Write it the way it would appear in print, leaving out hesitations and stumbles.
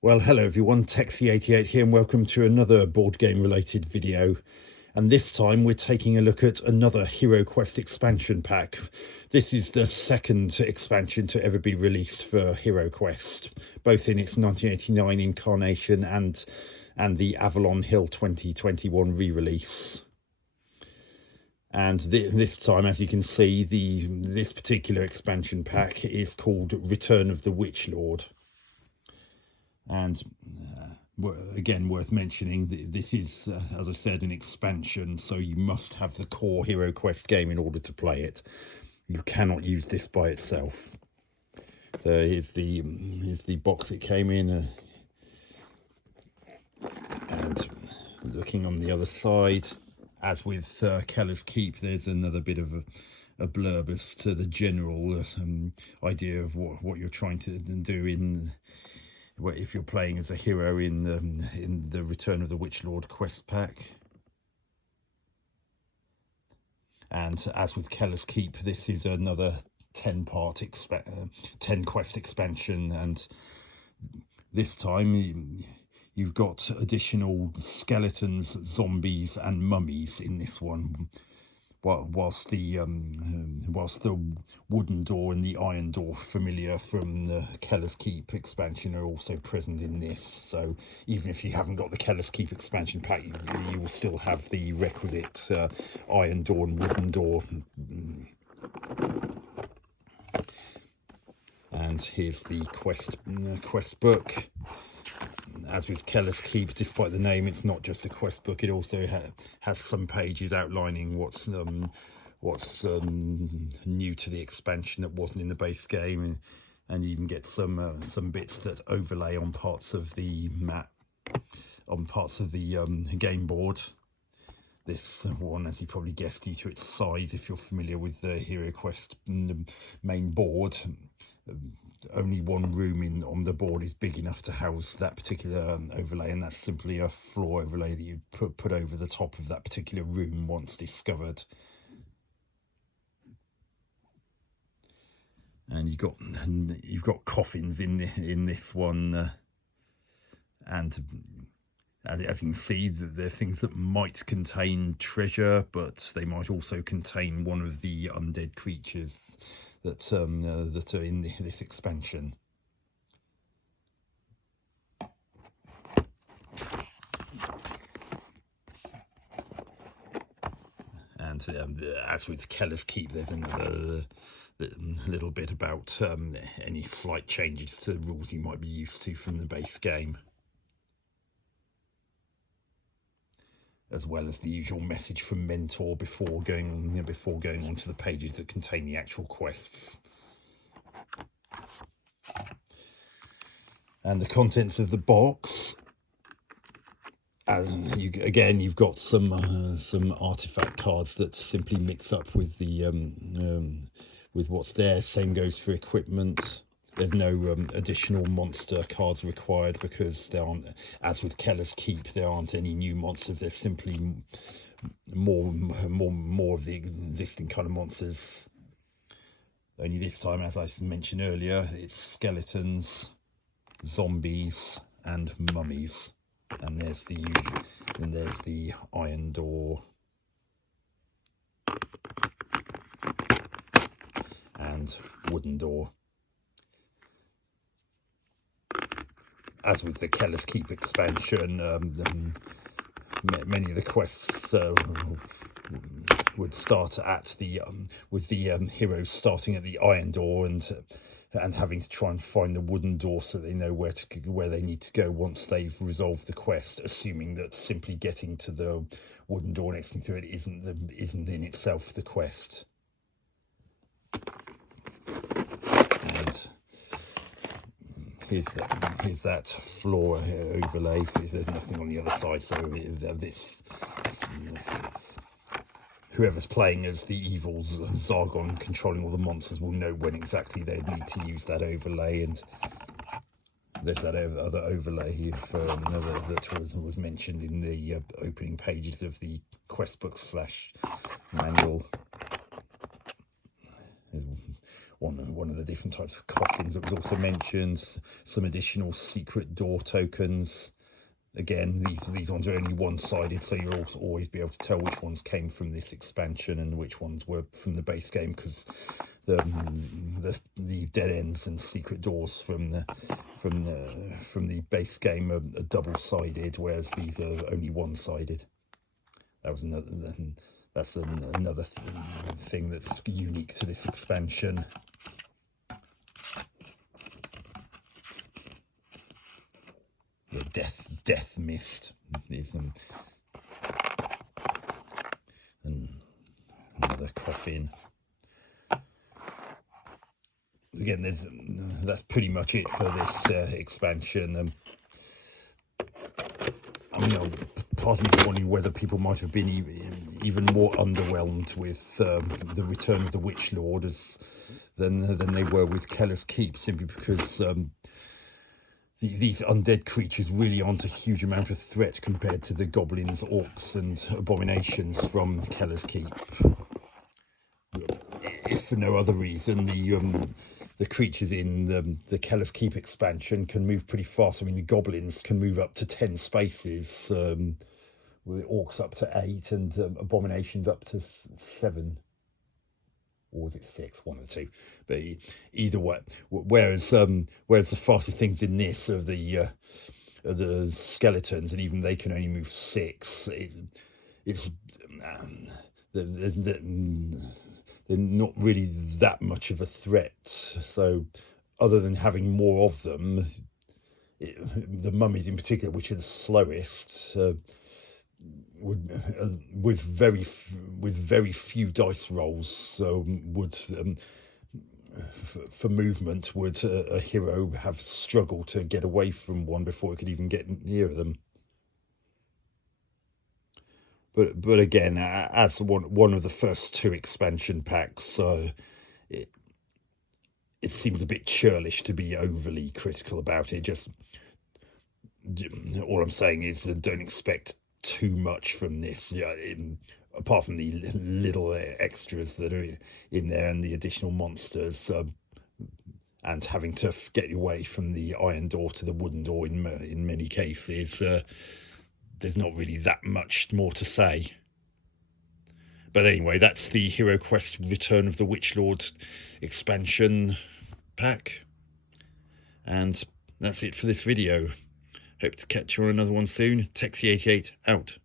Well, hello everyone, Texie88 here and welcome to another board game related video. And this time we're taking a look at another HeroQuest expansion pack. This is the second expansion to ever be released for HeroQuest, both in its 1989 incarnation and the Avalon Hill 2021 re-release. And this time, as you can see, this particular expansion pack is called Return of the Witch Lord. And again, worth mentioning, this is, as I said, an expansion, so you must have the core HeroQuest game in order to play it. You cannot use this by itself. So here's the box it came in, and looking on the other side, as with Keller's Keep, there's another bit of a blurb as to the general idea of what you're trying to do if you're playing as a hero in the Return of the Witch Lord quest pack. And as with Keller's Keep, this is another 10-part 10 quest expansion, and this time you've got additional skeletons, zombies and mummies in this one, whilst the wooden door and the iron door familiar from the Keller's Keep expansion are also present in this. So even if you haven't got the Keller's Keep expansion pack, you will still have the requisite iron door and wooden door. And here's the quest book. As with Keller's Keep, despite the name, it's not just a quest book. It also has some pages outlining what's new to the expansion that wasn't in the base game, and you can get some bits that overlay on parts of the map, on parts of the game board. This one, as you probably guessed, due to its size, if you're familiar with the HeroQuest main board, only one room on the board is big enough to house that particular overlay, and that's simply a floor overlay that you put over the top of that particular room once discovered. And you've got coffins in this one, and as you can see, they're things that might contain treasure, but they might also contain one of the undead creatures that are in this expansion. And as with Keller's Keep, there's another little bit about any slight changes to the rules you might be used to from the base game, as well as the usual message from Mentor before going on to the pages that contain the actual quests. And the contents of the box, you've got some artifact cards that simply mix up with the with what's there. Same goes for equipment. There's no additional monster cards required because there aren't, as with Keller's Keep, there aren't any new monsters. There's simply more of the existing kind of monsters. Only this time, as I mentioned earlier, it's skeletons, zombies and mummies. And there's the usual, and there's the iron door and wooden door. As with the Keller's Keep expansion, many of the quests would start at with the heroes starting at the iron door and having to try and find the wooden door so they know where they need to go once they've resolved the quest, assuming that simply getting to the wooden door and exiting through it isn't in itself the quest. And here's that floor overlay. There's nothing on the other side, so this whoever's playing as the evil Zargon controlling all the monsters will know when exactly they need to use that overlay. And there's that other overlay that was mentioned in the opening pages of the quest book / manual. There's one of the different types of coffins that was also mentioned. Some additional secret door tokens. Again, these ones are only one-sided, so you'll always be able to tell which ones came from this expansion and which ones were from the base game, because the dead ends and secret doors from the base game are double-sided, whereas these are only one-sided. That's another thing that's unique to this expansion. Yeah, death mist is and another coffin. Again, that's pretty much it for this expansion. I mean, part of me is wondering whether people might have been even more underwhelmed with the Return of the Witch Lord than they were with Keller's Keep, simply because these undead creatures really aren't a huge amount of threat compared to the goblins, orcs, and abominations from Keller's Keep. If for no other reason, the creatures in the Keller's Keep expansion can move pretty fast. I mean, the goblins can move up to 10 spaces, with orcs up to 8, and abominations up to 7. Or was it 6? One of the two. But either way, whereas the fastest things in this are the skeletons, and even they can only move 6. They're not really that much of a threat. So other than having more of them, the mummies in particular, which are the slowest, with very few dice rolls, would for movement, would a hero have struggled to get away from one before it could even get near them. But again, as one of the first 2 expansion packs, it seems a bit churlish to be overly critical about it. Just all I'm saying is don't expect too much from this. Yeah, apart from the little extras that are in there and the additional monsters, and having to get away from the iron door to the wooden door in many cases. There's not really that much more to say. But anyway, that's the HeroQuest Return of the Witch Lord expansion pack. And that's it for this video. Hope to catch you on another one soon. Texie88 out.